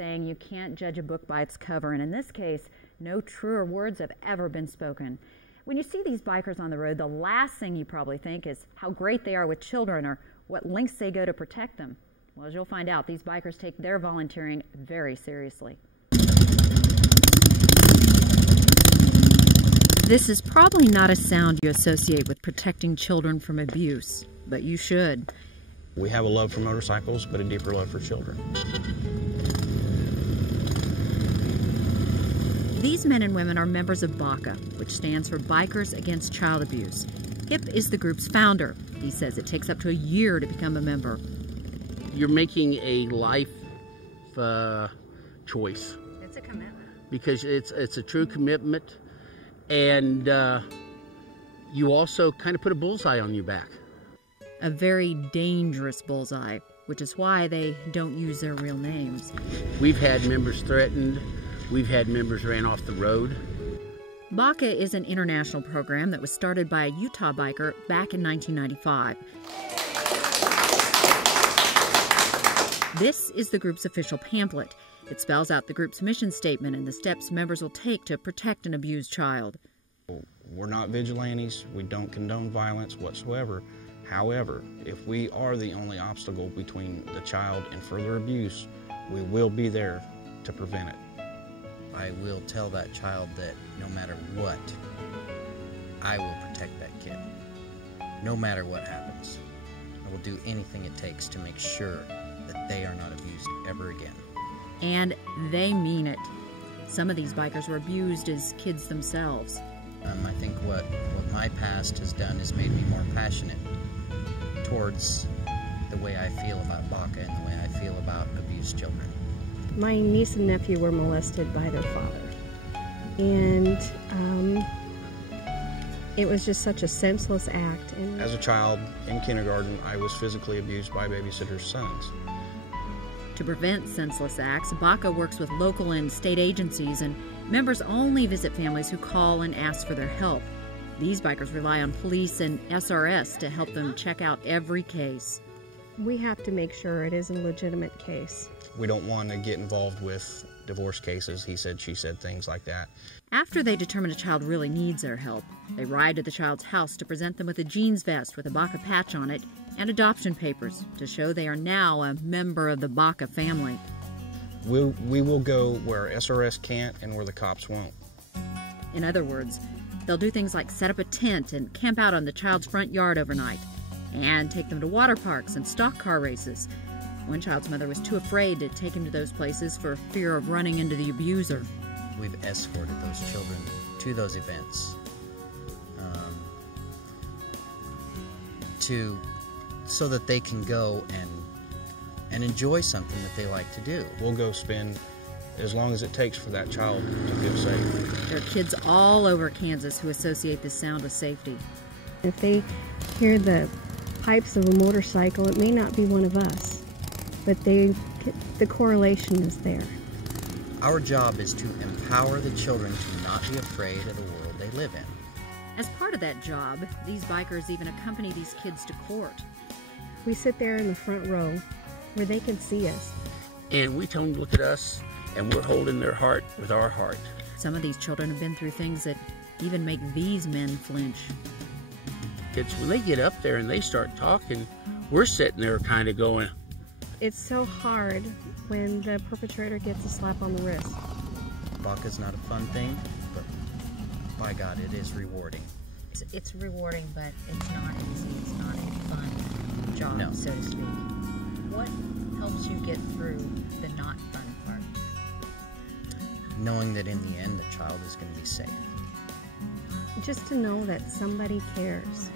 saying you can't judge a book by its cover, and in this case, no truer words have ever been spoken. When you see these bikers on the road, the last thing you probably think is how great they are with children or what lengths they go to protect them. Well, as you'll find out, these bikers take their volunteering very seriously. This is probably not a sound you associate with protecting children from abuse, but you should. We have a love for motorcycles, but a deeper love for children. These men and women are members of Bacca, which stands for Bikers Against Child Abuse. Hip is the group's founder. He says it takes up to a year to become a member. You're making a life choice. It's a commitment. Because it's a true commitment, and you also kind of put a bullseye on your back. A very dangerous bullseye, which is why they don't use their real names. We've had members threatened. We've had members ran off the road. Bacca is an international program that was started by a Utah biker back in 1995. This is the group's official pamphlet. It spells out the group's mission statement and the steps members will take to protect an abused child. We're not vigilantes. We don't condone violence whatsoever. However, if we are the only obstacle between the child and further abuse, we will be there to prevent it. I will tell that child that no matter what, I will protect that kid. No matter what happens. I will do anything it takes to make sure that they are not abused ever again. And they mean it. Some of these bikers were abused as kids themselves. I think what my past has done is made me more passionate towards the way I feel about Bacca and the way I feel about abused children. My niece and nephew were molested by their father, and it was just such a senseless act. And as a child in kindergarten, I was physically abused by babysitters' sons. To prevent senseless acts, Bacca works with local and state agencies, and members only visit families who call and ask for their help. These bikers rely on police and SRS to help them check out every case. We have to make sure it is a legitimate case. We don't want to get involved with divorce cases, he said, she said, things like that. After they determine a child really needs their help, they ride to the child's house to present them with a jeans vest with a Bacca patch on it and adoption papers to show they are now a member of the Bacca family. We will go where SRS can't and where the cops won't. In other words, they'll do things like set up a tent and camp out on the child's front yard overnight, and take them to water parks and stock car races. One child's mother was too afraid to take him to those places for fear of running into the abuser. We've escorted those children to those events so that they can go and enjoy something that they like to do. We'll go spend as long as it takes for that child to feel safe. There are kids all over Kansas who associate this sound with safety. If they hear the pipes of a motorcycle, it may not be one of us, but the correlation is there. Our job is to empower the children to not be afraid of the world they live in. As part of that job, these bikers even accompany these kids to court. We sit there in the front row where they can see us. And we tell them to look at us, and we're holding their heart with our heart. Some of these children have been through things that even make these men flinch. It's when they get up there and they start talking, we're sitting there kind of going. It's so hard when the perpetrator gets a slap on the wrist. Bacca's not a fun thing, but by God, it is rewarding. It's rewarding, but it's not easy. It's not a fun job, No. so to speak. What helps you get through the not fun part? Knowing that in the end, the child is going to be safe. Just to know that somebody cares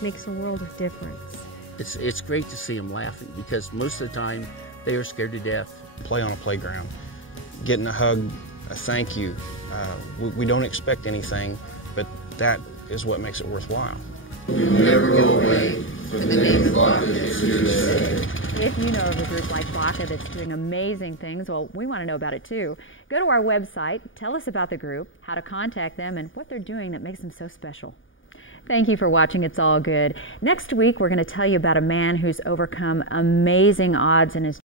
makes a world of difference. It's great to see them laughing, because most of the time they are scared to death. Play on a playground, getting a hug, a thank you. We don't expect anything, but that is what makes it worthwhile. We never go away from the name of Bacca that said. If you know of a group like Bacca that's doing amazing things, well, we want to know about it too. Go to our website, tell us about the group, how to contact them, and what they're doing that makes them so special. Thank you for watching It's All Good. Next week, we're going to tell you about a man who's overcome amazing odds in his